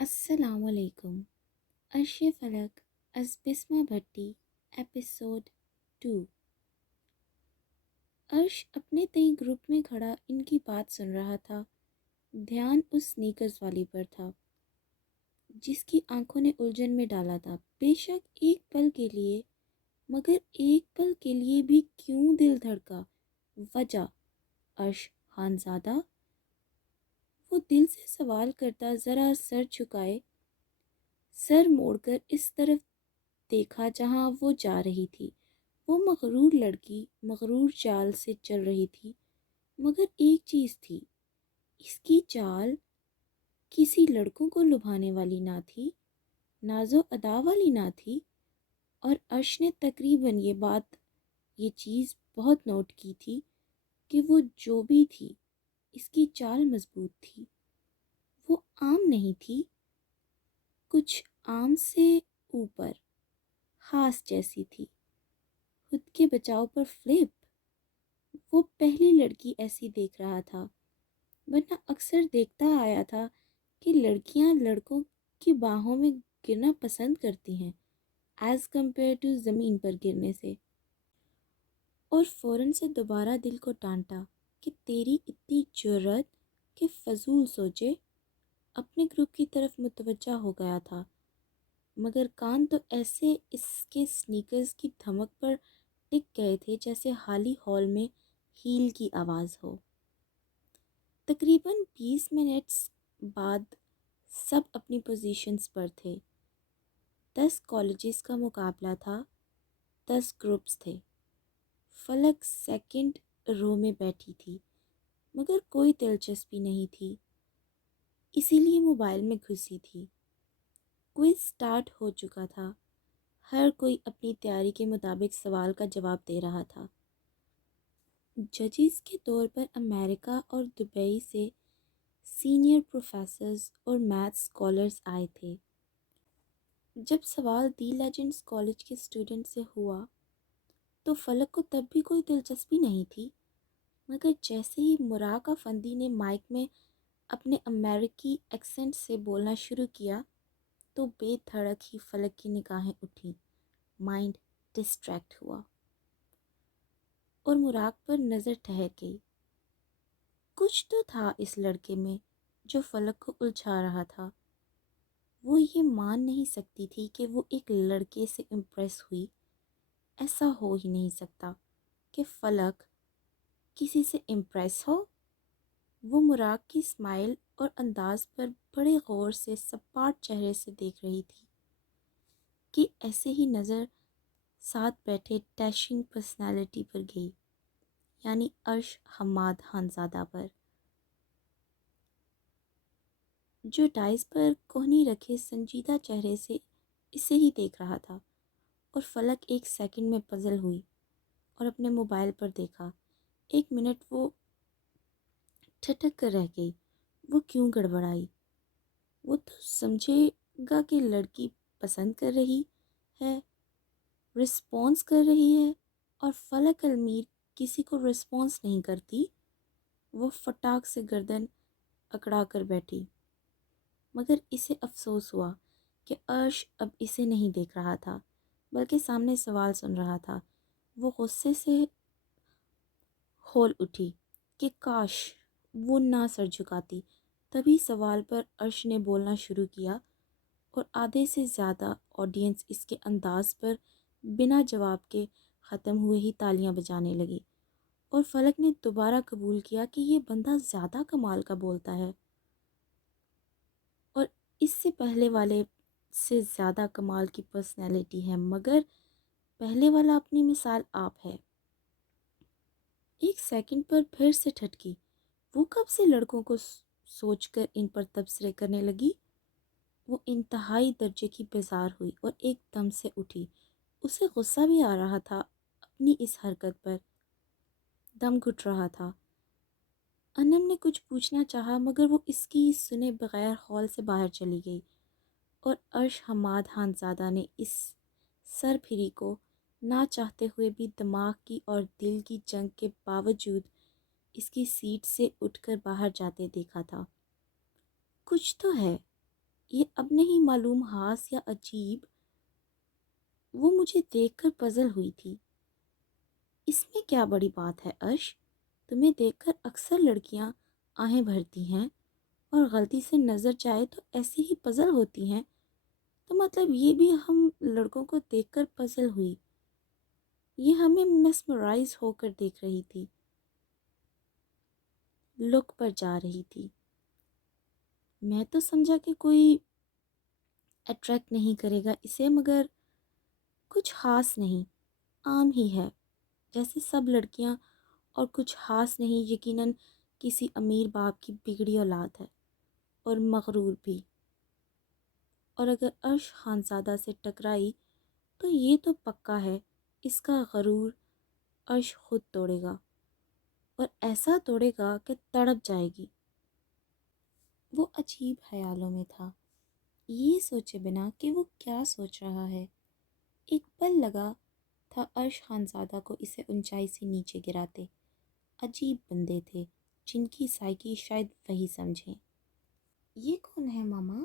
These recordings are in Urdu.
السلام علیکم۔ عرش فلک از بسمہ بھٹی ایپیسوڈ 2۔ عرش اپنے تئی گروپ میں کھڑا ان کی بات سن رہا تھا۔ دھیان اس سنیکرز والی پر تھا جس کی آنکھوں نے الجھن میں ڈالا تھا۔ بے شک ایک پل کے لیے، مگر ایک پل کے لیے بھی کیوں دل دھڑکا؟ وجہ؟ عرش خانزادہ؟ وہ دل سے سوال کرتا ذرا سر جھکائے، سر موڑ کر اس طرف دیکھا جہاں وہ جا رہی تھی۔ وہ مغرور لڑکی مغرور چال سے چل رہی تھی، مگر ایک چیز تھی، اس کی چال کسی لڑکوں کو لبھانے والی نہ تھی، ناز و ادا والی نہ تھی، اور عرش نے تقریباً یہ چیز بہت نوٹ کی تھی کہ وہ جو بھی تھی اس کی چال مضبوط تھی۔ وہ عام نہیں تھی، کچھ عام سے اوپر، خاص جیسی تھی، خود کے بچاؤ پر فلپ۔ وہ پہلی لڑکی ایسی دیکھ رہا تھا، ورنہ اکثر دیکھتا آیا تھا کہ لڑکیاں لڑکوں کی باہوں میں گرنا پسند کرتی ہیں ایز کمپیئر ٹو زمین پر گرنے سے، اور فوراً سے دوبارہ دل کو ڈانٹا کہ تیری اتنی جرأت کہ فضول سوچے۔ اپنے گروپ کی طرف متوجہ ہو گیا تھا، مگر کان تو ایسے اس کے سنیکرز کی دھمک پر ٹک گئے تھے جیسے خالی ہال میں ہیل کی آواز ہو۔ تقریباً 20 منٹس بعد سب اپنی پوزیشنز پر تھے۔ 10 کالجز کا مقابلہ تھا، 10 گروپس تھے۔ فلک سیکنڈ رو میں بیٹھی تھی، مگر کوئی دلچسپی نہیں تھی، اسی لیے موبائل میں گھسی تھی۔ کوئز سٹارٹ ہو چکا تھا، ہر کوئی اپنی تیاری کے مطابق سوال کا جواب دے رہا تھا۔ ججز کے طور پر امریکہ اور دبئی سے سینئر پروفیسرز اور میتھس اسکالرز آئے تھے۔ جب سوال دی لیجنڈز کالج کے اسٹوڈنٹ سے ہوا تو فلک کو تب بھی کوئی دلچسپی نہیں تھی، مگر جیسے ہی مراقہ فندی نے مائک میں اپنے امریکی ایکسنٹ سے بولنا شروع کیا تو بے دھڑک ہی فلک کی نگاہیں اٹھیں، مائنڈ ڈسٹریکٹ ہوا اور مراق پر نظر ٹھہر گئی۔ کچھ تو تھا اس لڑکے میں جو فلک کو الجھا رہا تھا۔ وہ یہ مان نہیں سکتی تھی کہ وہ ایک لڑکے سے امپریس ہوئی۔ ایسا ہو ہی نہیں سکتا کہ فلک کسی سے امپریس ہو۔ وہ مراق کی اسمائل اور انداز پر بڑے غور سے سپاٹ چہرے سے دیکھ رہی تھی کہ ایسے ہی نظر ساتھ بیٹھے ڈیشنگ پرسنالٹی پر گئی، یعنی عرش حماد خانزادہ پر، جو ڈائز پر کوہنی رکھے سنجیدہ چہرے سے اسے ہی دیکھ رہا تھا۔ اور فلک ایک سیکنڈ میں پزل ہوئی اور اپنے موبائل پر دیکھا۔ 1 منٹ وہ ٹھٹک کر رہ گئی۔ وہ کیوں گڑبڑائی؟ وہ تو سمجھے گا کہ لڑکی پسند کر رہی ہے، رسپانس کر رہی ہے، اور فلک المیر کسی کو رسپانس نہیں کرتی۔ وہ فٹاک سے گردن اکڑا کر بیٹھی، مگر اسے افسوس ہوا کہ عرش اب اسے نہیں دیکھ رہا تھا بلکہ سامنے سوال سن رہا تھا۔ وہ غصے سے ہول اٹھی کہ کاش وہ نہ سر جھکاتی۔ تبھی سوال پر عرش نے بولنا شروع کیا اور آدھے سے زیادہ آڈینس اس کے انداز پر بنا جواب کے ختم ہوئے ہی تالیاں بجانے لگی، اور فلک نے دوبارہ قبول کیا کہ یہ بندہ زیادہ کمال کا بولتا ہے، اور اس سے پہلے والے سے زیادہ کمال کی پرسنالٹی ہے، مگر پہلے والا اپنی مثال آپ ہے۔ 1 سیکنڈ پر پھر سے ٹھٹکی۔ وہ کب سے لڑکوں کو سوچ کر ان پر تبصرے کرنے لگی؟ وہ انتہائی درجے کی بیزار ہوئی اور ایک دم سے اٹھی۔ اسے غصہ بھی آ رہا تھا اپنی اس حرکت پر، دم گھٹ رہا تھا۔ انم نے کچھ پوچھنا چاہا مگر وہ اس کی سنے بغیر ہال سے باہر چلی گئی، اور عرش حماد خانزادہ نے اس سر پھری کو نہ چاہتے ہوئے بھی دماغ کی اور دل کی جنگ کے باوجود اس کی سیٹ سے اٹھ کر باہر جاتے دیکھا تھا۔ کچھ تو ہے، یہ اب نہیں معلوم خاص یا عجیب، وہ مجھے دیکھ کر پزل ہوئی تھی۔ اس میں کیا بڑی بات ہے عرش؟ تمہیں دیکھ کر اکثر لڑکیاں آہیں بھرتی ہیں اور غلطی سے نظر جائے تو ایسے ہی پزل ہوتی ہیں، تو مطلب یہ بھی ہم لڑکوں کو دیکھ کر پزل ہوئی؟ یہ ہمیں میسمرائز ہو کر دیکھ رہی تھی، لک پر جا رہی تھی۔ میں تو سمجھا کہ کوئی اٹریکٹ نہیں کرے گا اسے، مگر کچھ خاص نہیں، عام ہی ہے، جیسے سب لڑکیاں، اور کچھ خاص نہیں، یقیناً کسی امیر باپ کی بگڑی اولاد ہے، اور مغرور بھی۔ اور اگر عرش خانزادہ سے ٹکرائی تو یہ تو پکا ہے، اس کا غرور عرش خود توڑے گا، اور ایسا توڑے گا کہ تڑپ جائے گی۔ وہ عجیب خیالوں میں تھا، یہ سوچے بنا کہ وہ کیا سوچ رہا ہے۔ ایک پل لگا تھا عرش خانزادہ کو اسے اونچائی سے نیچے گراتے۔ عجیب بندے تھے جن کی سائیکی شاید وہی سمجھیں۔ یہ کون ہے ماما؟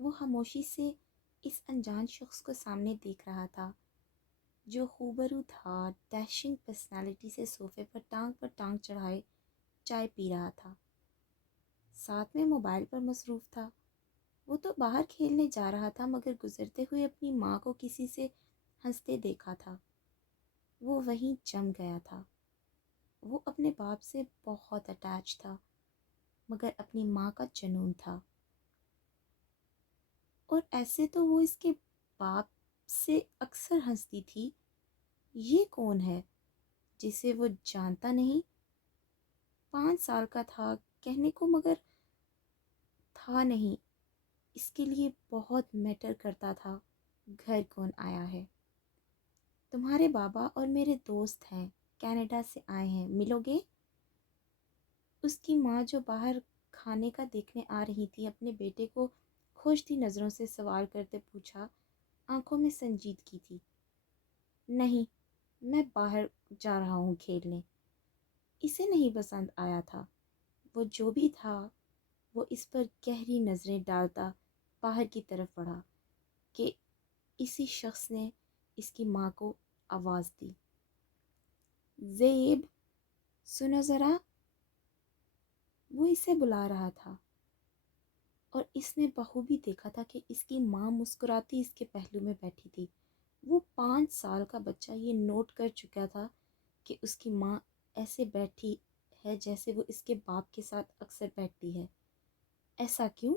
وہ خاموشی سے اس انجان شخص کو سامنے دیکھ رہا تھا جو خوبرو تھا، ڈیشنگ پرسنالٹی سے صوفے پر ٹانگ چڑھائے چائے پی رہا تھا، ساتھ میں موبائل پر مصروف تھا۔ وہ تو باہر کھیلنے جا رہا تھا مگر گزرتے ہوئے اپنی ماں کو کسی سے ہنستے دیکھا تھا۔ وہ وہیں جم گیا تھا۔ وہ اپنے باپ سے بہت اٹیچ تھا مگر اپنی ماں کا جنون تھا، اور ایسے تو وہ اس کے باپ سے اکثر ہنستی تھی۔ یہ کون ہے جسے وہ جانتا نہیں؟ 5 سال کا تھا کہنے کو، مگر تھا نہیں، اس کے لیے بہت میٹر کرتا تھا گھر کون آیا ہے۔ تمہارے بابا اور میرے دوست ہیں، کینیڈا سے آئے ہیں، ملو گے؟ اس کی ماں جو باہر کھانے کا دیکھنے آ رہی تھی اپنے بیٹے کو کھوجتی نظروں سے سوال کرتے پوچھا، آنکھوں میں سنجیدگی تھی۔ نہیں، میں باہر جا رہا ہوں کھیلنے۔ اسے نہیں پسند آیا تھا، وہ جو بھی تھا۔ وہ اس پر گہری نظریں ڈالتا باہر کی طرف بڑھا کہ اسی شخص نے اس کی ماں کو آواز دی، زیب سنو ذرا۔ وہ اسے بلا رہا تھا، اور اس نے بخوبی دیکھا تھا کہ اس کی ماں مسکراتی اس کے پہلو میں بیٹھی تھی۔ وہ 5 سال کا بچہ یہ نوٹ کر چکا تھا کہ اس کی ماں ایسے بیٹھی ہے جیسے وہ اس کے باپ کے ساتھ اکثر بیٹھتی ہے۔ ایسا کیوں؟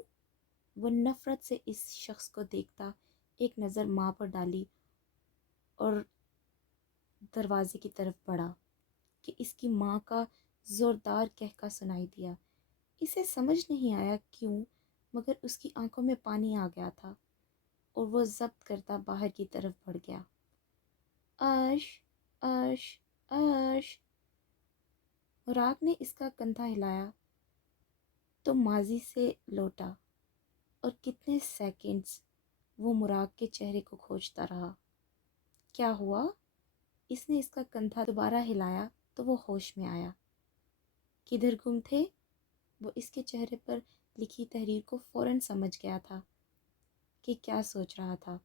وہ نفرت سے اس شخص کو دیکھتا ایک نظر ماں پر ڈالی اور دروازے کی طرف بڑھا کہ اس کی ماں کا زوردار کہکا سنائی دیا۔ اسے سمجھ نہیں آیا کیوں، مگر اس کی آنکھوں میں پانی آ گیا تھا اور وہ ضبط کرتا باہر کی طرف بڑھ گیا۔ عرش، عرش، عرش۔ مراق نے اس کا کندھا ہلایا تو ماضی سے لوٹا، اور کتنے سیکنڈز وہ مراق کے چہرے کو کھوجتا رہا۔ کیا ہوا؟ اس نے اس کا کندھا دوبارہ ہلایا تو وہ ہوش میں آیا۔ کدھر گم تھے؟ وہ اس کے چہرے پر لکھی تحریر کو فوراً سمجھ گیا تھا کہ کیا سوچ رہا تھا،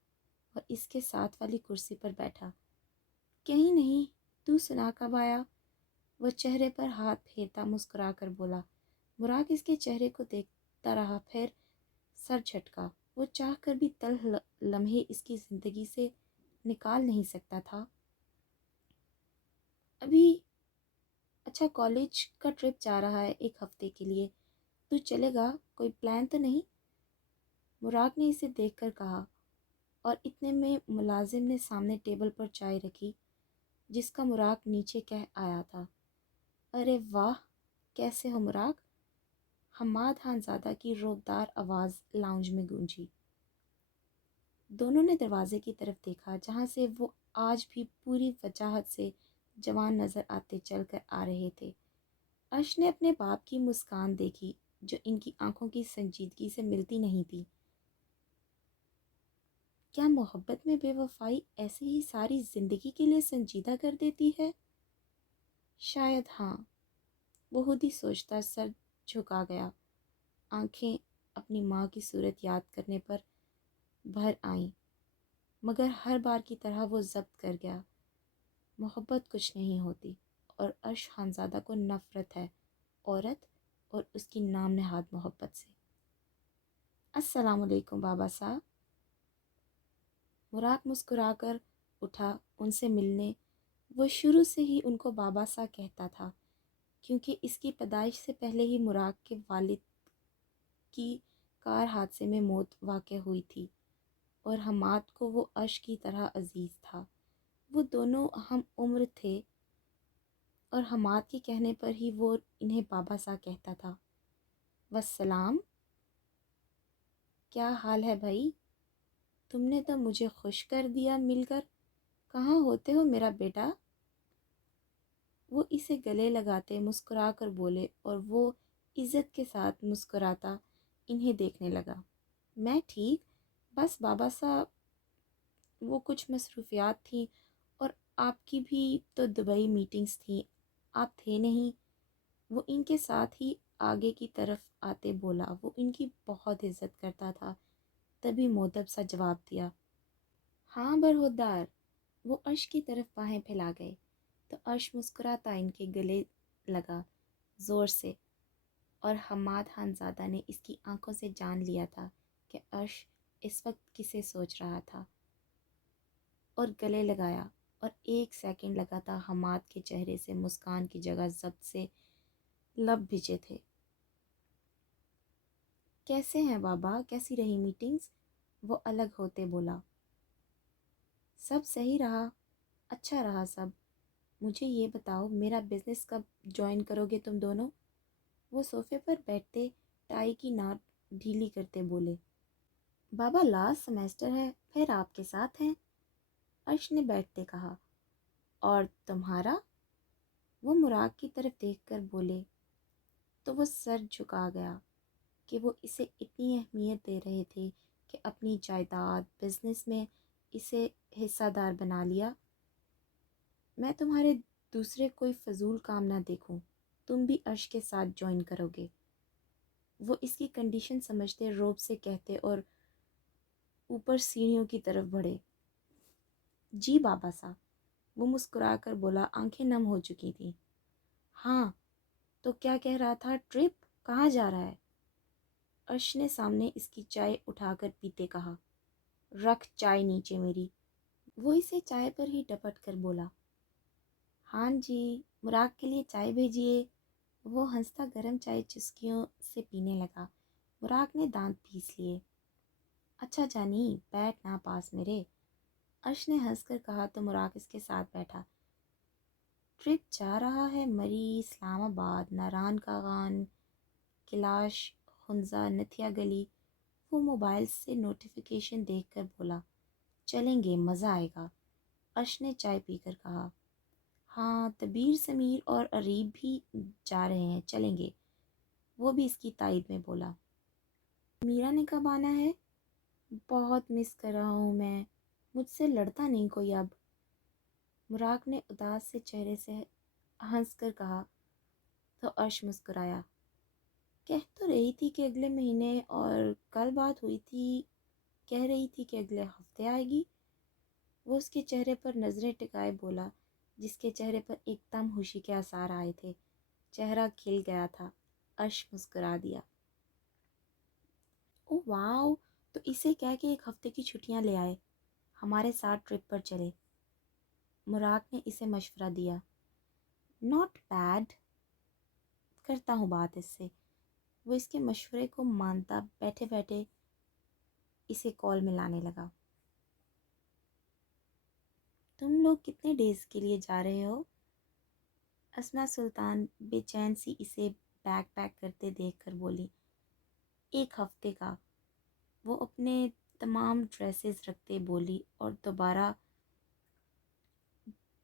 اور اس کے ساتھ والی کرسی پر بیٹھا۔ کہیں نہیں، تو سنا کب آیا؟ وہ چہرے پر ہاتھ پھیرتا مسکرا کر بولا۔ مراق اس کے چہرے کو دیکھتا رہا، پھر سر جھٹکا۔ وہ چاہ کر بھی تلخ لمحے اس کی زندگی سے نکال نہیں سکتا تھا۔ ابھی؟ اچھا، کالج کا ٹرپ جا رہا ہے 1 ہفتے کے لیے، تو چلے گا؟ کوئی پلان تو نہیں؟ مراق نے اسے دیکھ کر کہا، اور اتنے میں ملازم نے سامنے ٹیبل پر چائے رکھی جس کا مراق نیچے کہہ آیا تھا۔ ارے واہ، کیسے ہو مراق؟ حماد خانزادہ کی روبدار آواز لاؤنج میں گونجی۔ دونوں نے دروازے کی طرف دیکھا جہاں سے وہ آج بھی پوری وجاہت سے جوان نظر آتے چل کر آ رہے تھے۔ عرش نے اپنے باپ کی مسکان دیکھی جو ان کی آنکھوں کی سنجیدگی سے ملتی نہیں تھی۔ کیا محبت میں بے وفائی ایسے ہی ساری زندگی کے لیے سنجیدہ کر دیتی ہے؟ شاید ہاں، وہ خود ہی سوچتا سر جھکا گیا، آنکھیں اپنی ماں کی صورت یاد کرنے پر بھر آئیں، مگر ہر بار کی طرح وہ ضبط کر گیا۔ محبت کچھ نہیں ہوتی، اور عرش خانزادہ کو نفرت ہے عورت اور اس کی نام نہاد محبت سے۔ السلام علیکم بابا صاحب۔ مراق مسکرا کر اٹھا ان سے ملنے۔ وہ شروع سے ہی ان کو بابا سا کہتا تھا، کیونکہ اس کی پیدائش سے پہلے ہی مراق کے والد کی کار حادثے میں موت واقع ہوئی تھی، اور حماد کو وہ عرش کی طرح عزیز تھا۔ وہ دونوں ہم عمر تھے، اور حماد کے کہنے پر ہی وہ انہیں بابا سا کہتا تھا۔ والسلام، کیا حال ہے بھائی؟ تم نے تو مجھے خوش کر دیا مل کر۔ کہاں ہوتے ہو میرا بیٹا؟ وہ اسے گلے لگاتے مسکرا کر بولے، اور وہ عزت کے ساتھ مسکراتا انہیں دیکھنے لگا۔ میں ٹھیک، بس بابا صاحب وہ کچھ مصروفیات تھیں، اور آپ کی بھی تو دبئی میٹنگز تھیں، آپ تھے نہیں۔ وہ ان کے ساتھ ہی آگے کی طرف آتے بولا۔ وہ ان کی بہت عزت کرتا تھا، تبھی مودب سا جواب دیا۔ ہاں برہودار۔ وہ عرش کی طرف باہیں پھیلا گئے تو عرش مسکراتا ان کے گلے لگا زور سے، اور حماد خانزادہ نے اس کی آنکھوں سے جان لیا تھا کہ عرش اس وقت کسے سوچ رہا تھا، اور گلے لگایا، اور 1 سیکنڈ لگا تھا حماد کے چہرے سے مسکان کی جگہ ضبط سے لب بھیجے تھے۔ کیسے ہیں بابا؟ کیسی رہی میٹنگز؟ وہ الگ ہوتے بولا۔ سب صحیح رہا، اچھا رہا سب۔ مجھے یہ بتاؤ، میرا بزنس کب جوائن کرو گے تم دونوں؟ وہ صوفے پر بیٹھتے ٹائی کی ناٹ ڈھیلی کرتے بولے۔ بابا لاسٹ سیمیسٹر ہے، پھر آپ کے ساتھ ہیں، عرش نے بیٹھتے کہا۔ اور تمہارا؟ وہ مراق کی طرف دیکھ کر بولے تو وہ سر جھکا گیا کہ وہ اسے اتنی اہمیت دے رہے تھے کہ اپنی جائیداد بزنس میں اسے حصہ دار بنا لیا۔ میں تمہارے دوسرے کوئی فضول کام نہ دیکھوں، تم بھی عرش کے ساتھ جوائن کرو گے؟ وہ اس کی کنڈیشن سمجھتے روب سے کہتے اور اوپر سیڑھیوں کی طرف بڑھے۔ جی بابا صاحب، وہ مسکرا کر بولا، آنکھیں نم ہو چکی تھیں۔ ہاں تو کیا کہہ رہا تھا؟ ٹرپ کہاں جا رہا ہے؟ عرش نے سامنے اس کی چائے اٹھا کر پیتے کہا۔ رکھ چائے نیچے میری۔ وہ اسے چائے پر ہی ڈپٹ کر بولا۔ ہاں جی، مراق کے لیے چائے بھیجیے۔ وہ ہنستا گرم چائے چسکیوں سے پینے لگا۔ مراق نے دانت پیس لیے۔ اچھا جانی، بیٹھ نا پاس میرے، عرش نے ہنس کر کہا تو مراق اس کے ساتھ بیٹھا۔ ٹرپ جا رہا ہے مری، اسلام آباد، ناران کاغان، کیلاش، خنزہ، نتھیا گلی۔ وہ موبائل سے نوٹیفیکیشن دیکھ کر بولا۔ چلیں گے، مزہ آئے گا، عرش نے چائے پی کر کہا۔ ہاں، تبیر، سمیر اور اریب بھی جا رہے ہیں، چلیں گے، وہ بھی اس کی تائید میں بولا۔ میرا نے کب آنا ہے؟ بہت مس کر رہا ہوں میں، مجھ سے لڑتا نہیں کوئی اب، مراق نے اداس سے چہرے سے ہنس کر کہا تو عرش مسکرایا۔ کہہ تو رہی تھی کہ اگلے مہینے، اور کل بات ہوئی تھی کہہ رہی تھی کہ اگلے ہفتے آئے گی۔ وہ اس کے چہرے پر نظریں ٹکائے بولا، جس کے چہرے پر ایک دم خوشی کے آثار آئے تھے۔ چہرہ کھل گیا تھا۔ عرش مسکرا دیا۔ او واو، تو اسے کہہ کہ 1 ہفتے کی چھٹیاں لے آئے، ہمارے ساتھ ٹرپ پر چلے۔ مراق نے اسے مشورہ دیا۔ ناٹ بیڈ، کرتا ہوں بات اس سے۔ وہ اس کے مشورے کو مانتا بیٹھے بیٹھے اسے کال ملانے لگا۔ تم لوگ کتنے ڈیز کے لیے جا رہے ہو؟ اسماء سلطان بے چین سی اسے بیگ پیک کرتے دیکھ کر بولی۔ 1 ہفتے کا، وہ اپنے تمام ڈریسز رکھتے بولی اور دوبارہ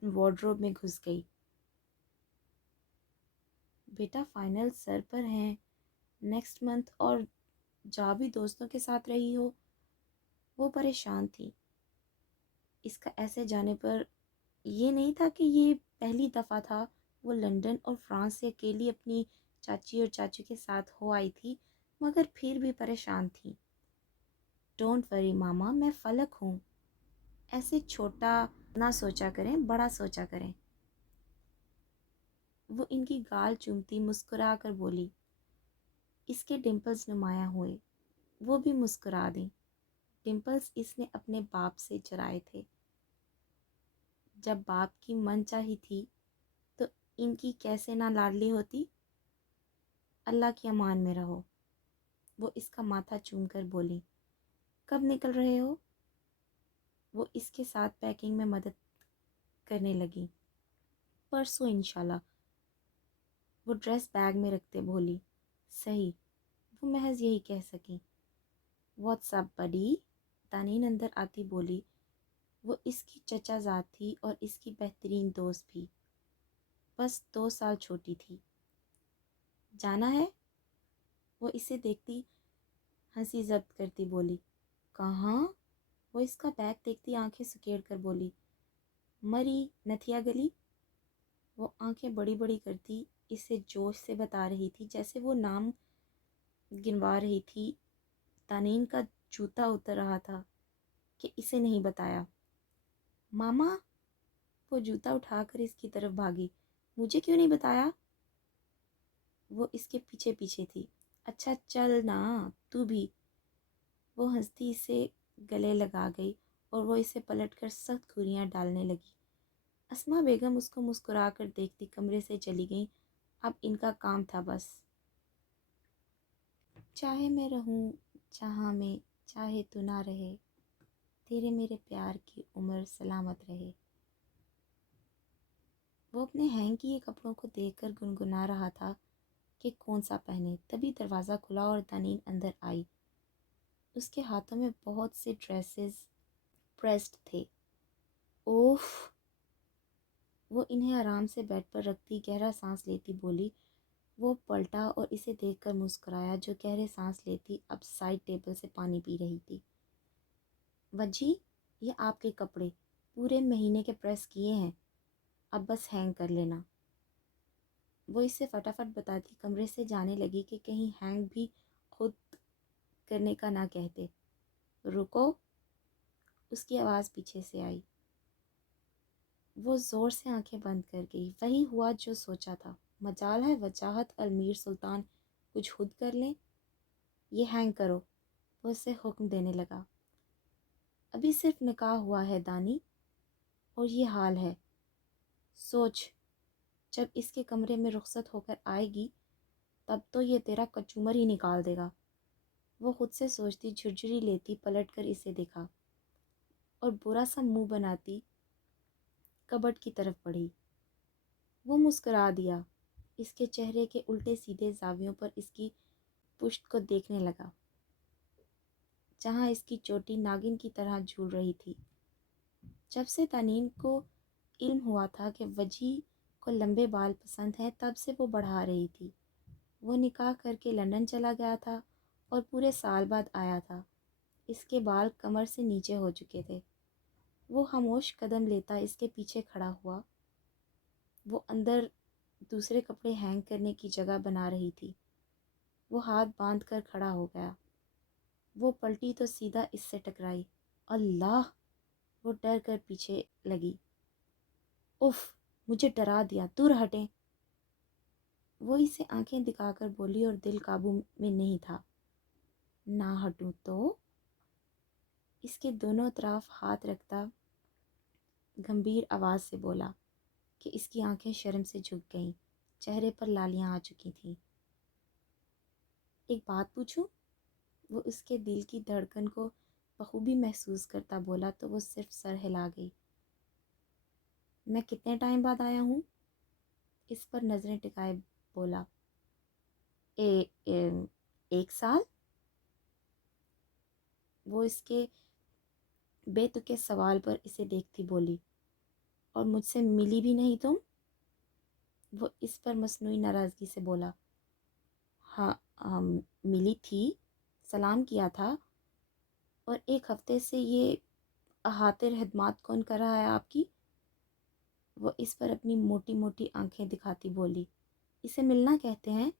وارڈروب میں گھس گئی۔ بیٹا فائنل سر پر ہیں نیکسٹ منتھ، اور جا بھی دوستوں کے ساتھ رہی ہو۔ وہ پریشان تھی اس کا ایسے جانے پر۔ یہ نہیں تھا کہ یہ پہلی دفعہ تھا وہ لندن اور فرانس سے اکیلی اپنی چاچی اور چاچو کے ساتھ ہو آئی تھی۔ مگر پھر بھی پریشان تھی۔ ڈونٹ وری ماما، میں فلک ہوں، ایسے چھوٹا نہ سوچا کریں، بڑا سوچا کریں۔ وہ ان کی گال چومتی مسکرا کر بولی۔ اس کے ڈمپلز نمایاں ہوئے، وہ بھی مسکرا دیں۔ ڈمپلز اس نے اپنے باپ سے چرائے تھے۔ جب باپ کی من چاہی تھی تو ان کی کیسے نہ لاڈلی ہوتی۔ اللہ کی امان میں رہو، وہ اس کا ماتھا چوم کر بولی۔ کب نکل رہے ہو؟ وہ اس کے ساتھ پیکنگ میں مدد کرنے لگی۔ پرسوں انشاءاللہ، وہ ڈریس بیگ میں رکھتے بولی۔ صحیح، وہ محض یہی کہہ سکیں۔ واٹس اپ بڈی؟ تانین اندر آتی بولی۔ وہ اس کی چچا زاد تھی اور اس کی بہترین دوست بھی، بس 2 سال چھوٹی تھی۔ جانا ہے؟ وہ اسے دیکھتی ہنسی ضبط کرتی بولی۔ کہاں؟ وہ اس کا بیگ دیکھتی آنکھیں سکیڑ کر بولی۔ مری نتھیا گلی۔ وہ آنکھیں بڑی بڑی کرتی اسے جوش سے بتا رہی تھی جیسے وہ نام گنوا رہی تھی۔ تانین کا جوتا اتر رہا تھا کہ اسے نہیں بتایا۔ ماما، وہ جوتا اٹھا کر اس کی طرف بھاگی۔ مجھے کیوں نہیں بتایا؟ وہ اس کے پیچھے پیچھے تھی۔ اچھا چل نا تو بھی۔ وہ ہنستی اسے گلے لگا گئی اور وہ اسے پلٹ کر سخت گھوریاں ڈالنے لگی۔ اسما بیگم اس کو مسکرا کر دیکھتی کمرے سے چلی گئیں۔ اب ان کا کام تھا بس۔ چاہے میں رہوں جہاں میں، چاہے تو نہ رہے، تیرے میرے پیار کی عمر سلامت رہے۔ وہ اپنے ہینگ کیے کپڑوں کو دیکھ کر گنگنا رہا تھا کہ کون سا پہنے، تبھی دروازہ کھلا اور تنین اندر آئی۔ اس کے ہاتھوں میں بہت سے ڈریسز پریسڈ تھے۔ اوف! وہ انہیں آرام سے بیڈ پر رکھتی گہرا سانس لیتی بولی۔ وہ پلٹا اور اسے دیکھ کر مسکرایا جو گہرے سانس لیتی اب سائڈ ٹیبل سے پانی پی رہی تھی۔ وجی، یہ آپ کے کپڑے پورے مہینے کے پریس کیے ہیں، اب بس ہینگ کر لینا۔ وہ اسے فٹافٹ بتاتی کمرے سے جانے لگی کہ کہیں ہینگ بھی خود کرنے کا نہ کہتے۔ رکو! اس کی آواز پیچھے سے آئی۔ وہ زور سے آنکھیں بند کر گئی۔ وہی ہوا جو سوچا تھا۔ مجال ہے وجاہت المیر سلطان کچھ خود کر لیں۔ یہ ہینگ کرو، وہ اسے حکم دینے لگا۔ ابھی صرف نکاح ہوا ہے دانی، اور یہ حال ہے۔ سوچ، جب اس کے کمرے میں رخصت ہو کر آئے گی تب تو یہ تیرا کچومر ہی نکال دے گا۔ وہ خود سے سوچتی جھرجھری لیتی پلٹ کر اسے دیکھا اور برا سا منہ بناتی کبٹ کی طرف بڑھی۔ وہ مسکرا دیا، اس کے چہرے کے الٹے سیدھے زاویوں پر اس کی پشت کو دیکھنے لگا جہاں اس کی چوٹی ناگن کی طرح جھول رہی تھی۔ جب سے تنین کو علم ہوا تھا کہ وجی کو لمبے بال پسند ہیں تب سے وہ بڑھا رہی تھی۔ وہ نکاح کر کے لندن چلا گیا تھا اور پورے سال بعد آیا تھا۔ اس کے بال کمر سے نیچے ہو چکے تھے۔ وہ خاموش قدم لیتا اس کے پیچھے کھڑا ہوا۔ وہ اندر دوسرے کپڑے ہینگ کرنے کی جگہ بنا رہی تھی۔ وہ ہاتھ باندھ کر کھڑا ہو گیا۔ وہ پلٹی تو سیدھا اس سے ٹکرائی۔ اللہ! وہ ڈر کر پیچھے لگی۔ اف! مجھے ڈرا دیا، دور ہٹیں! وہ اسے آنکھیں دکھا کر بولی اور دل قابو میں نہیں تھا۔ نہ ہٹوں تو؟ اس کے دونوں اطراف ہاتھ رکھتا گمبھیر آواز سے بولا کہ اس کی آنکھیں شرم سے جھک گئیں، چہرے پر لالیاں آ چکی تھیں۔ ایک بات پوچھوں؟ وہ اس کے دل کی دھڑکن کو بخوبی محسوس کرتا بولا تو وہ صرف سر ہلا گئی۔ میں کتنے ٹائم بعد آیا ہوں؟ اس پر نظریں ٹکائے بولا۔ 1 سال؟ وہ اس کے بے تکے سوال پر اسے دیکھتی بولی۔ اور مجھ سے ملی بھی نہیں تم؟ وہ اس پر مصنوعی ناراضگی سے بولا۔ ہاں ملی تھی، سلام کیا تھا، اور 1 ہفتے سے یہ احاطے خدمات کون کر رہا ہے آپ کی؟ وہ اس پر اپنی موٹی موٹی آنکھیں دکھاتی بولی۔ اسے ملنا کہتے ہیں؟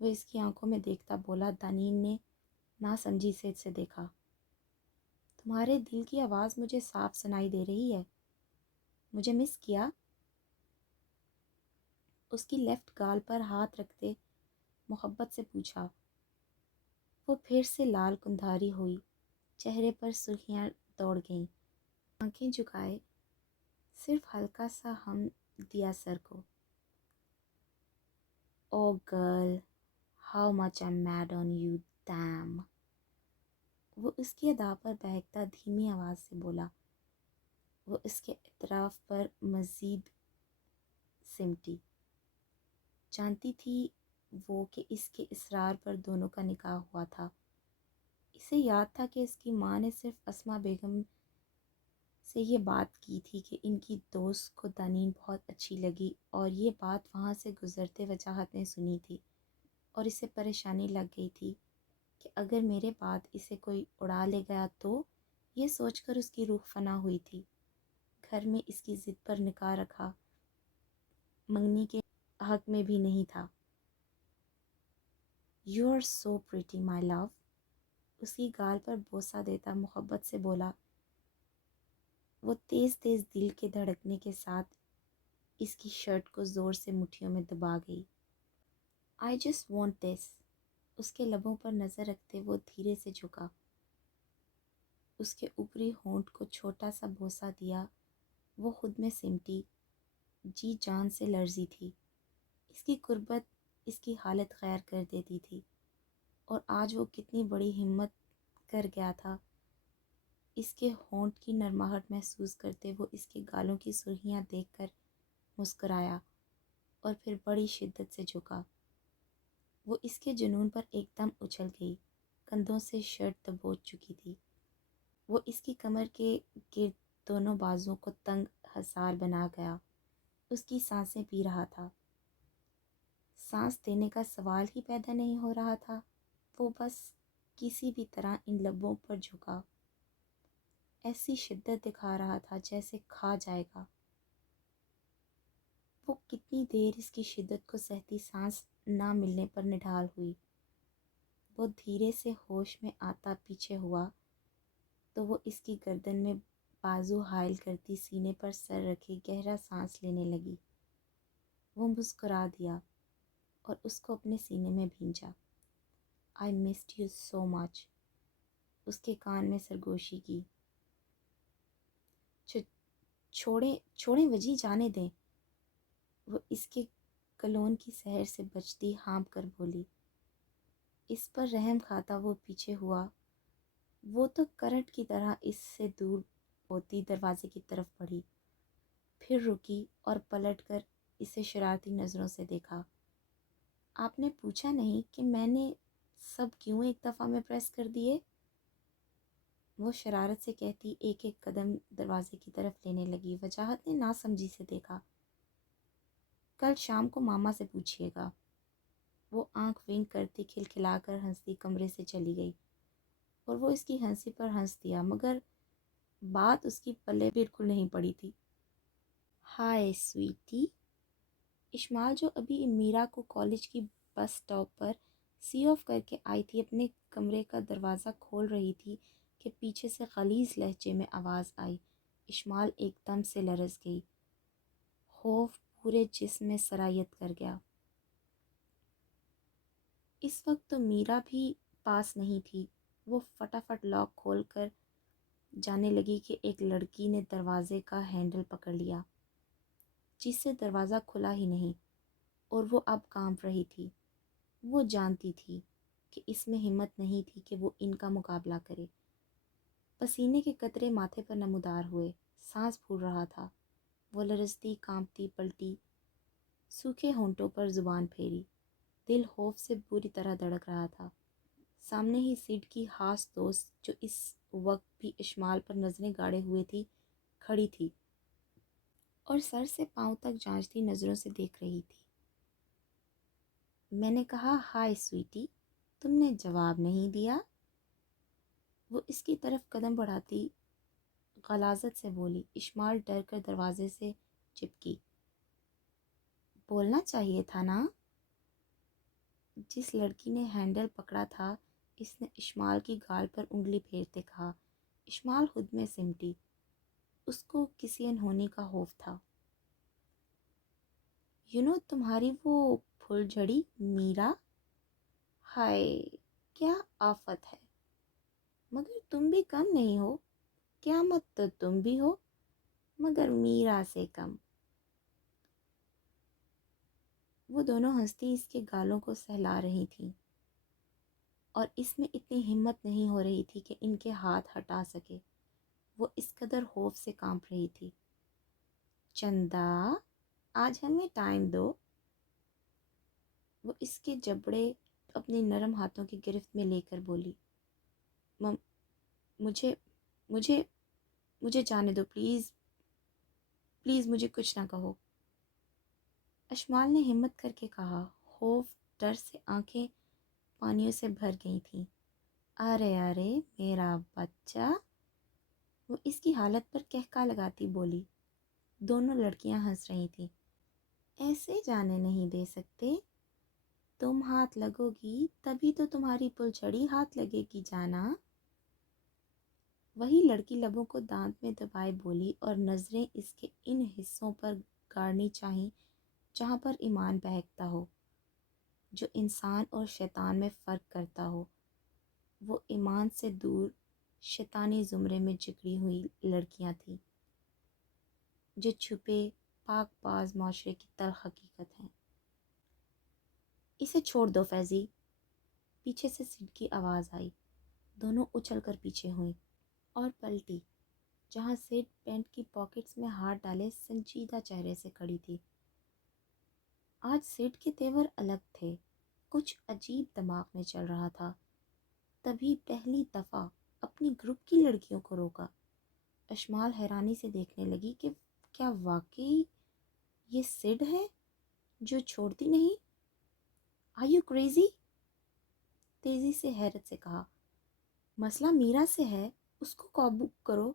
وہ اس کی آنکھوں میں دیکھتا بولا۔ دانین نے ناسمجھی سے اسے دیکھا۔ تمہارے دل کی آواز مجھے صاف سنائی دے رہی ہے۔ مجھے مس کیا؟ اس کی لیفٹ گال پر ہاتھ رکھتے محبت سے پوچھا۔ وہ پھر سے لال کندھاری ہوئی، چہرے پر سرخیاں دوڑ گئیں، آنکھیں جھکائے صرف ہلکا سا ہم دیا سر کو۔ Oh girl, how much I am mad on you, damn. وہ اس کی ادا پر بہکتا دھیمی آواز سے بولا۔ وہ اس کے اطراف پر مزید سمٹی۔ جانتی تھی وہ کہ اس کے اصرار پر دونوں کا نکاح ہوا تھا۔ اسے یاد تھا کہ اس کی ماں نے صرف اسما بیگم سے یہ بات کی تھی کہ ان کی دوست کو دانین بہت اچھی لگی، اور یہ بات وہاں سے گزرتے وجاہت نے سنی تھی، اور اسے پریشانی لگ گئی تھی کہ اگر میرے بعد اسے کوئی اڑا لے گیا تو، یہ سوچ کر اس کی روح فنا ہوئی تھی۔ گھر میں اس کی ضد پر نکاح رکھا منگنی کے حق میں بھی نہیں تھا۔ "You are so pretty, my love." اس کی گال پر بوسہ دیتا محبت سے بولا۔ وہ تیز تیز دل کے دھڑکنے کے ساتھ اس کی شرٹ کو زور سے مٹھیوں میں دبا گئی۔ "I just want this." اس کے لبوں پر نظر رکھتے وہ دھیرے سے جھکا، اس کے اوپری ہونٹ کو چھوٹا سا بوسہ دیا۔ وہ خود میں سمٹی، جی جان سے لرزی تھی۔ اس کی قربت اس کی حالت غیر کر دیتی تھی، اور آج وہ کتنی بڑی ہمت کر گیا تھا۔ اس کے ہونٹ کی نرماہٹ محسوس کرتے وہ اس کے گالوں کی سرخیاں دیکھ کر مسکرایا، اور پھر بڑی شدت سے جھکا۔ وہ اس کے جنون پر ایک دم اچھل گئی، کندھوں سے شرٹ دبوچ چکی تھی۔ وہ اس کی کمر کے گرد دونوں بازوؤں کو تنگ حصار بنا گیا، اس کی سانسیں پی رہا تھا۔ سانس دینے کا سوال ہی پیدا نہیں ہو رہا تھا۔ وہ بس کسی بھی طرح ان لبوں پر جھکا، ایسی شدت دکھا رہا تھا جیسے کھا جائے گا۔ وہ کتنی دیر اس کی شدت کو سہتی سانس نہ ملنے پر نڈھال ہوئی۔ وہ دھیرے سے ہوش میں آتا پیچھے ہوا تو وہ اس کی گردن میں بازو حائل کرتی سینے پر سر رکھے گہرا سانس لینے لگی۔ وہ مسکرا دیا اور اس کو اپنے سینے میں بھینچا۔ "I missed you so much." اس کے کان میں سرگوشی کی۔ چھوڑیں وجی، جانے دیں۔ وہ اس کے کلون کی سحر سے بچتی ہانپ کر بولی۔ اس پر رحم کھاتا وہ پیچھے ہوا۔ وہ تو کرنٹ کی طرح اس سے دور ہوتی دروازے کی طرف بڑھی، پھر رکی اور پلٹ کر اسے شرارتی نظروں سے دیکھا۔ "آپ نے پوچھا نہیں کہ میں نے سب کیوں ایک دفعہ میں پریس کر دیے؟" وہ شرارت سے کہتی ایک ایک قدم دروازے کی طرف لینے لگی۔ وجاہت نے ناسمجھی سے دیکھا۔ "کل شام کو ماما سے پوچھئے گا." وہ آنکھ ونک کرتی کھلکھلا کر ہنستی کمرے سے چلی گئی، اور وہ اس کی ہنسی پر ہنس دیا، مگر بات اس کی پلے بالکل نہیں پڑی تھی۔ "ہائے سویٹی." اشمال جو ابھی میرا کو کالج کی bus stop per C of کر کے آئی تھی، اپنے کمرے کا دروازہ کھول رہی تھی کہ پیچھے سے غلیظ لہجے میں آواز آئی۔ اشمال ایک دم سے لرز گئی، خوف پورے جسم میں سرایت کر گیا۔ اس وقت تو میرا بھی پاس نہیں تھی۔ وہ فٹافٹ لاک کھول کر جانے لگی کہ ایک لڑکی نے دروازے کا ہینڈل پکڑ لیا، جس سے دروازہ کھلا ہی نہیں، اور وہ اب کانپ رہی تھی۔ وہ جانتی تھی کہ اس میں ہمت نہیں تھی کہ وہ ان کا مقابلہ کرے۔ پسینے کے قطرے ماتھے پر نمودار ہوئے، سانس پھول رہا تھا۔ وہ لرزتی کانپتی پلٹی، سوکھے ہونٹوں پر زبان پھیری، دل خوف سے بری طرح دھڑک رہا تھا۔ سامنے ہی سیٹ کی خاص دوست، جو اس وقت بھی اشمال پر نظریں گاڑے ہوئے تھی، کھڑی تھی اور سر سے پاؤں تک جانچتی نظروں سے دیکھ رہی تھی۔ "میں نے کہا ہائے سویٹی، تم نے جواب نہیں دیا." وہ اس کی طرف قدم بڑھاتی غلاظت سے بولی۔ اشمال ڈر کر دروازے سے چپکی۔ "بولنا چاہیے تھا نا." جس لڑکی نے ہینڈل پکڑا تھا اس نے اشمال کی گال پر انگلی پھیرتے کہا۔ اشمال خود میں سمٹی، اس کو کسی انہونی کا خوف تھا۔ تمہاری وہ پھول جھڑی میرا، ہائے کیا آفت ہے، مگر تم بھی کم نہیں ہو، قیامت تو تم بھی ہو مگر میرا سے کم۔ وہ دونوں ہستی اس کے گالوں کو سہلا رہی تھیں اور اس میں اتنی ہمت نہیں ہو رہی تھی کہ ان کے ہاتھ ہٹا سکے۔ وہ اس قدر خوف سے کانپ رہی تھی۔ چندا آج ہمیں ٹائم دو۔ وہ اس کے جبڑے اپنے نرم ہاتھوں کی گرفت میں لے کر بولی۔ مجھے مجھے مجھے جانے دو پلیز، پلیز مجھے کچھ نہ کہو۔ اشمال نے ہمت کر کے کہا۔ خوف ڈر سے آنکھیں پانیوں سے بھر گئی تھیں۔ ارے ارے میرا بچہ، وہ اس کی حالت پر کہکا لگاتی بولی۔ دونوں لڑکیاں ہنس رہی تھیں۔ ایسے جانے نہیں دے سکتے، تم ہاتھ لگو گی تبھی تو تمہاری پلچھڑی ہاتھ لگے گی جانا۔ وہی لڑکی لبوں کو دانت میں دبائے بولی اور نظریں اس کے ان حصوں پر گاڑنی چاہیں جہاں پر ایمان بہکتا ہو، جو انسان اور شیطان میں فرق کرتا ہو۔ وہ ایمان سے دور شیطانی زمرے میں جکڑی ہوئی لڑکیاں تھیں جو چھپے پاک باز معاشرے کی تلخ حقیقت ہیں۔ اسے چھوڑ دو فیضی، پیچھے سے سیٹ کی آواز آئی۔ دونوں اچھل کر پیچھے ہوئیں اور پلٹی جہاں سیٹ پینٹ کی پاکٹس میں ہاتھ ڈالے سنجیدہ چہرے سے کھڑی تھی۔ آج سیٹ کے تیور الگ تھے، کچھ عجیب دماغ میں چل رہا تھا۔ تبھی پہلی دفعہ اپنی گروپ کی لڑکیوں کو روکا۔ اشمال حیرانی سے دیکھنے لگی کہ کیا واقعی یہ سڈ ہے جو چھوڑتی نہیں؟ Are you crazy? تیزی سے حیرت سے کہا۔ مسئلہ میرا سے ہے، اس کو قابو کرو۔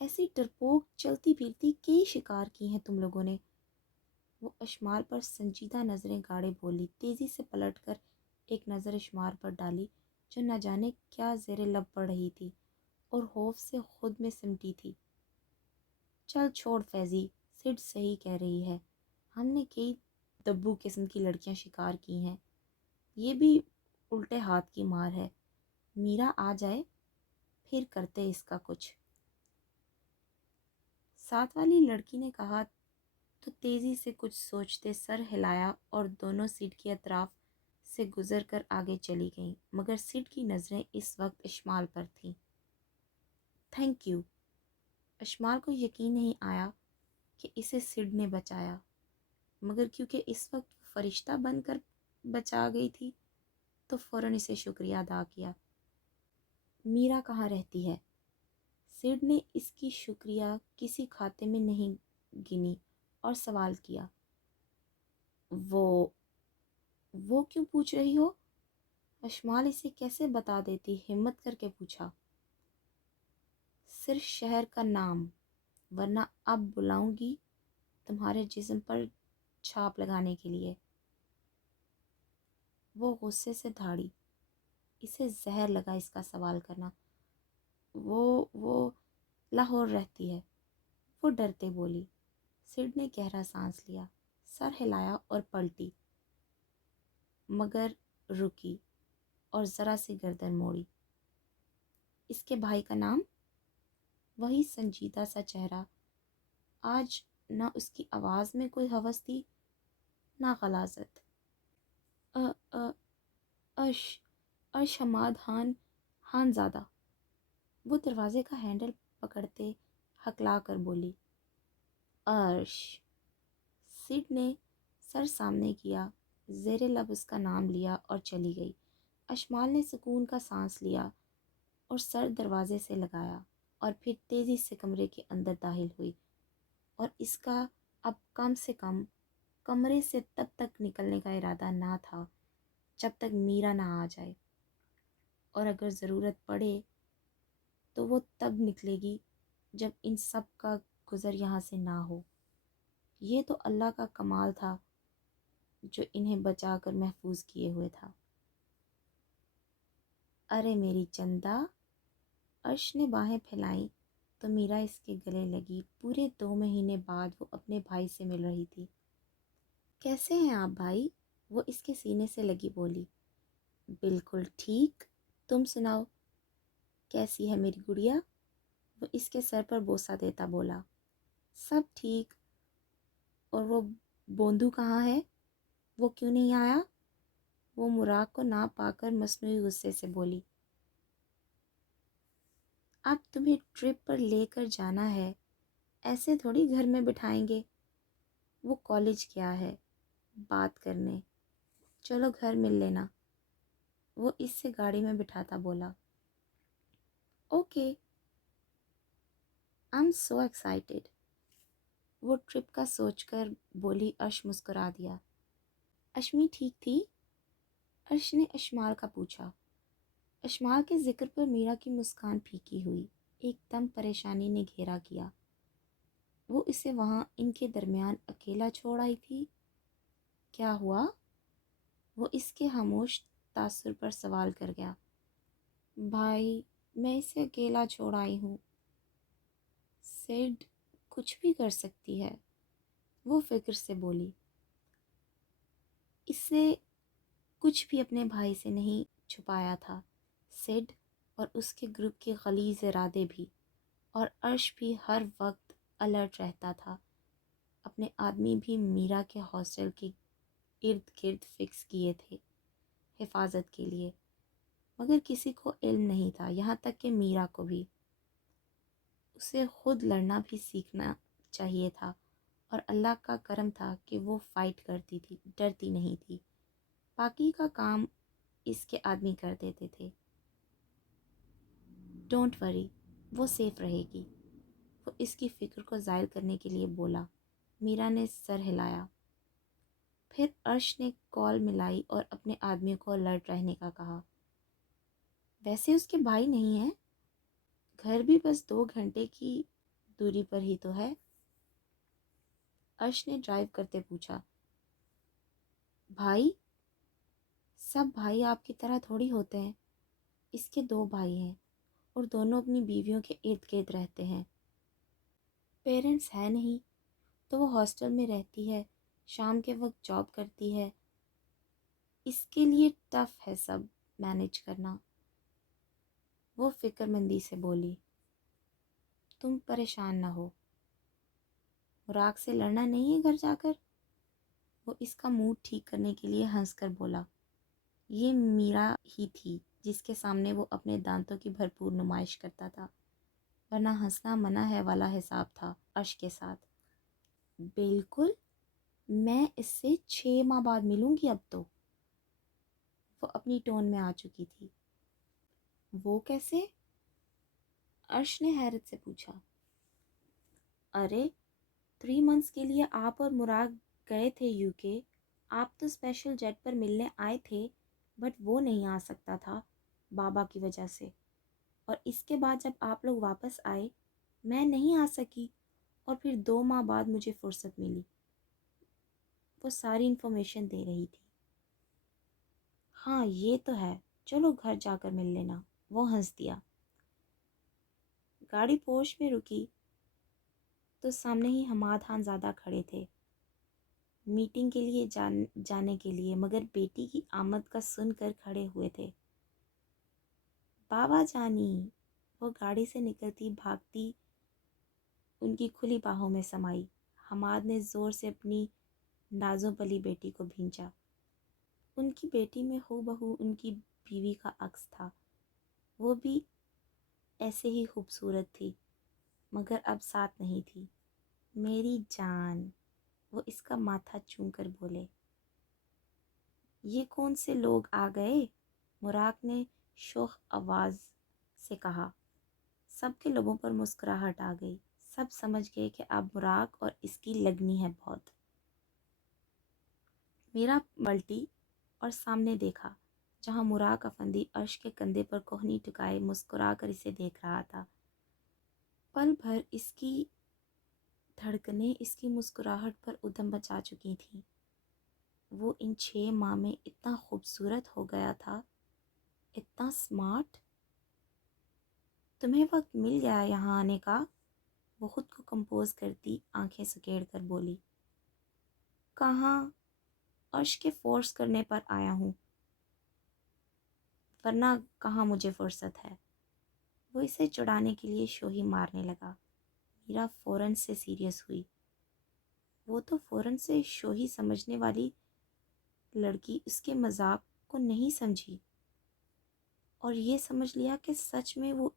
ایسی ڈرپوک چلتی پھرتی کئی شکار کی ہیں تم لوگوں نے۔ وہ اشمال پر سنجیدہ نظریں گاڑے بولی، تیزی سے پلٹ کر ایک نظر اشمال پر ڈالی جو نہ جانے کیا زیر لب پڑ رہی تھی اور خوف سے خود میں سمٹی تھی۔ چل چھوڑ فیضی، سڈ صحیح کہہ رہی ہے، ہم نے کئی دبو قسم کی لڑکیاں شکار کی ہیں، یہ بھی الٹے ہاتھ کی مار ہے۔ میرا آ جائے پھر کرتے اس کا کچھ۔ ساتھ والی لڑکی نے کہا تو تیزی سے کچھ سوچتے سر ہلایا اور دونوں سیٹ کے اطراف سے گزر کر آگے چلی گئیں، مگر سیٹ کی نظریں اس وقت اشمال پر تھیں۔ Thank you. اشمال کو یقین نہیں آیا کہ اسے سڈ نے بچایا، مگر کیونکہ اس وقت وہ فرشتہ بن کر بچا گئی تھی تو فوراً اسے شکریہ ادا کیا۔ میرا کہاں رہتی ہے؟ سڈ نے اس کی شکریہ کسی کھاتے میں نہیں گنی اور سوال کیا۔ وہ کیوں پوچھ رہی ہو؟ اشمال اسے کیسے بتا دیتی، ہمت کر کے پوچھا۔ صرف شہر کا نام، ورنہ اب بلاؤں گی تمہارے جسم پر چھاپ لگانے کے لیے۔ وہ غصے سے دھاڑی، اسے زہر لگا اس کا سوال کرنا۔ وہ لاہور رہتی ہے، وہ ڈرتے بولی۔ سڈ نے گہرا سانس لیا، سر ہلایا اور پلٹی، مگر رکی اور ذرا سی گردن موڑی۔ اس کے بھائی کا نام؟ وہی سنجیدہ سا چہرہ۔ آج نہ اس کی آواز میں کوئی ہوس تھی نہ غلاظت۔ ارش حماد خان زادہ۔ وہ دروازے کا ہینڈل پکڑتے ہکلا کر بولی۔ ارش۔ سڈ نے سر سامنے کیا، زیر لب اس کا نام لیا اور چلی گئی۔ اشمال نے سکون کا سانس لیا اور سر دروازے سے لگایا اور پھر تیزی سے کمرے کے اندر داخل ہوئی، اور اس کا اب کم سے کم کمرے سے تب تک نکلنے کا ارادہ نہ تھا جب تک میرا نہ آ جائے، اور اگر ضرورت پڑے تو وہ تب نکلے گی جب ان سب کا گزر یہاں سے نہ ہو۔ یہ تو اللہ کا کمال تھا جو انہیں بچا کر محفوظ کیے ہوئے تھا۔ ارے میری چندا! عرش نے باہیں پھیلائیں تو میرا اس کے گلے لگی۔ پورے 2 مہینے بعد وہ اپنے بھائی سے مل رہی تھی۔ کیسے ہیں آپ بھائی؟ وہ اس کے سینے سے لگی بولی۔ بالکل ٹھیک، تم سناؤ، کیسی ہے میری گڑیا؟ وہ اس کے سر پر بوسہ دیتا بولا۔ سب ٹھیک۔ اور وہ بوندو کہاں ہے؟ وہ کیوں نہیں آیا؟ وہ مراق کو نہ پا کر مصنوعی غصے سے بولی۔ اب تمہیں ٹرپ پر لے کر جانا ہے، ایسے تھوڑی گھر میں بٹھائیں گے۔ وہ کالج گیا ہے بات کرنے، چلو گھر مل لینا، وہ اس سے گاڑی میں بٹھاتا بولا۔ Okay, I am so excited, وہ ٹرپ کا سوچ کر بولی۔ عرش مسکرا دیا۔ اشمی ٹھیک تھی؟ عرش نے اشمال کا پوچھا۔ اشمال کے ذکر پر میرا کی مسکان پھیکی ہوئی۔ ایک دم پریشانی نے گھیرا کیا۔ وہ اسے وہاں ان کے درمیان اکیلا چھوڑ آئی تھی؟ کیا ہوا؟ وہ اس کے خاموش تاثر پر سوال کر گیا۔ بھائی، میں اسے اکیلا چھوڑ آئی ہوں۔ سیڈ کچھ بھی کر سکتی ہے، وہ فکر سے بولی۔ اس نے کچھ بھی اپنے بھائی سے نہیں چھپایا تھا، سیڈ اور اس کے گروپ کے غلیظ ارادے بھی، اور عرش بھی ہر وقت الرٹ رہتا تھا۔ اپنے آدمی بھی میرا کے ہاسٹل کے ارد گرد فکس کیے تھے حفاظت کے لیے، مگر کسی کو علم نہیں تھا، یہاں تک کہ میرا کو بھی۔ اسے خود لڑنا بھی سیکھنا چاہیے تھا، اور اللہ کا کرم تھا کہ وہ فائٹ کرتی تھی، ڈرتی نہیں تھی۔ باقی کا کام اس کے آدمی کر دیتے تھے۔ ڈونٹ وری، وہ سیف رہے گی، وہ اس کی فکر کو زائل کرنے کے لیے بولا۔ میرا نے سر ہلایا۔ پھر عرش نے کال ملائی اور اپنے آدمی کو الرٹ رہنے کا کہا۔ ویسے اس کے بھائی نہیں ہیں، گھر بھی بس 2 گھنٹے کی دوری پر ہی تو ہے۔ عرش نے ڈرائیو کرتے پوچھا۔ بھائی؟ سب بھائی آپ کی طرح تھوڑی ہوتے ہیں۔ اس کے 2 بھائی ہیں اور دونوں اپنی بیویوں کے ارد گرد رہتے ہیں۔ پیرنٹس ہے نہیں تو وہ ہاسٹل میں رہتی ہے، شام کے وقت جاب کرتی ہے، اس کے لیے ٹف ہے سب مینیج کرنا، وہ فکر مندی سے بولی۔ تم پریشان نہ ہو، مراق سے لڑنا نہیں ہے گھر جا کر، وہ اس کا موڈ ٹھیک کرنے کے لیے ہنس کر بولا۔ یہ میرا ہی تھی جس کے سامنے وہ اپنے دانتوں کی بھرپور نمائش کرتا تھا، ورنہ ہنسنا منع ہے والا حساب تھا عرش کے ساتھ۔ بالکل، میں اس سے 6 ماہ بعد ملوں گی اب تو، وہ اپنی ٹون میں آ چکی تھی۔ وہ کیسے؟ عرش نے حیرت سے پوچھا۔ ارے 3 منتھس کے لیے آپ اور مراد گئے تھے UK، آپ تو اسپیشل جیٹ پر ملنے آئے تھے، بٹ وہ نہیں آ سکتا تھا بابا کی وجہ سے، اور اس کے بعد جب آپ لوگ واپس آئے میں نہیں آ سکی، اور پھر 2 ماہ بعد مجھے فرصت ملی۔ وہ ساری انفارمیشن دے رہی تھی۔ ہاں یہ تو ہے، چلو گھر جا کر مل لینا، وہ ہنس دیا۔ گاڑی پورش میں رکی تو سامنے ہی حماد خان زادہ کھڑے تھے میٹنگ کے لیے جانے کے لیے، مگر بیٹی کی آمد کا سن کر کھڑے ہوئے تھے۔ بابا جانی! وہ گاڑی سے نکلتی بھاگتی ان کی کھلی باہوں میں سمائی۔ حماد نے زور سے اپنی نازوں پلی بیٹی کو بھینچا۔ ان کی بیٹی میں ہو بہو ان کی بیوی کا عکس تھا، وہ بھی ایسے ہی خوبصورت تھی، مگر اب ساتھ نہیں تھی۔ میری جان! وہ اس کا ماتھا چوم کر بولے۔ یہ کون سے لوگ آ گئے؟ مراق نے شوخ آواز سے کہا۔ سب کے لبوں پر مسکراہٹ آ گئی، سب سمجھ گئے کہ اب مراق اور اس کی لگنی ہے بہت۔ میرا پلٹی اور سامنے دیکھا جہاں مراق افندی عرش کے کندھے پر کوہنی ٹکائے مسکرا کر اسے دیکھ رہا تھا۔ پل بھر اس کی دھڑکنیں اس کی مسکراہٹ پر ادھم مچا چکی تھیں۔ وہ ان 6 ماہ میں اتنا خوبصورت ہو گیا تھا، اتنا اسمارٹ۔ تمہیں وقت مل گیا یہاں آنے کا؟ وہ خود کو کمپوز کرتی آنکھیں سکیڑ کر بولی۔ کہاں؟ عرش کے فورس کرنے پر آیا ہوں، ورنہ کہاں مجھے فرصت ہے۔ وہ اسے چڑھانے کے لیے شوہی مارنے لگا۔ میرا فوراً سے سیریس ہوئی۔ وہ تو فوراً سے شوہی سمجھنے والی لڑکی اس کے مذاق کو نہیں سمجھی اور یہ سمجھ لیا کہ سچ میں وہ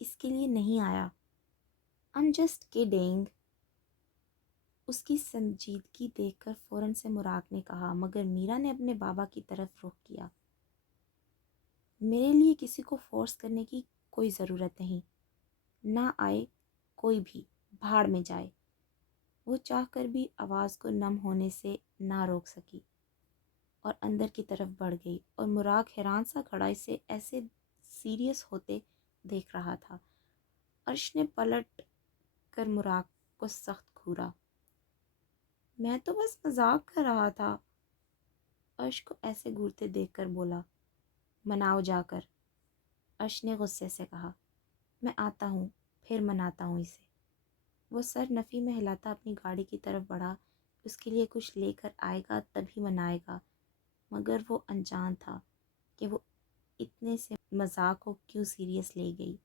اس کے لیے نہیں آیا۔ I'm just kidding۔ اس کی سنجیدگی دیکھ کر فوراً سے مراق نے کہا، مگر میرا نے اپنے بابا کی طرف رخ کیا۔ میرے لیے کسی کو فورس کرنے کی کوئی ضرورت نہیں، نہ آئے کوئی بھی، بھاڑ میں جائے۔ وہ چاہ کر بھی آواز کو نم ہونے سے نہ روک سکی اور اندر کی طرف بڑھ گئی، اور مراق حیران سا کھڑا اسے ایسے سیریس ہوتے دیکھ رہا تھا۔ عرش نے پلٹ کر مراق کو سخت گھورا۔ میں تو بس مذاق کر رہا تھا، عرش کو ایسے گھورتے دیکھ کر بولا۔ مناؤ جا کر، عرش نے غصے سے کہا۔ میں آتا ہوں، پھر مناتا ہوں اسے۔ وہ سر نفی میں ہلاتا اپنی گاڑی کی طرف بڑھا۔ اس کے لیے کچھ لے کر آئے گا تبھی منائے گا، مگر وہ انجان تھا کہ وہ اتنے سے مذاق کو کیوں سیریس لے گئی۔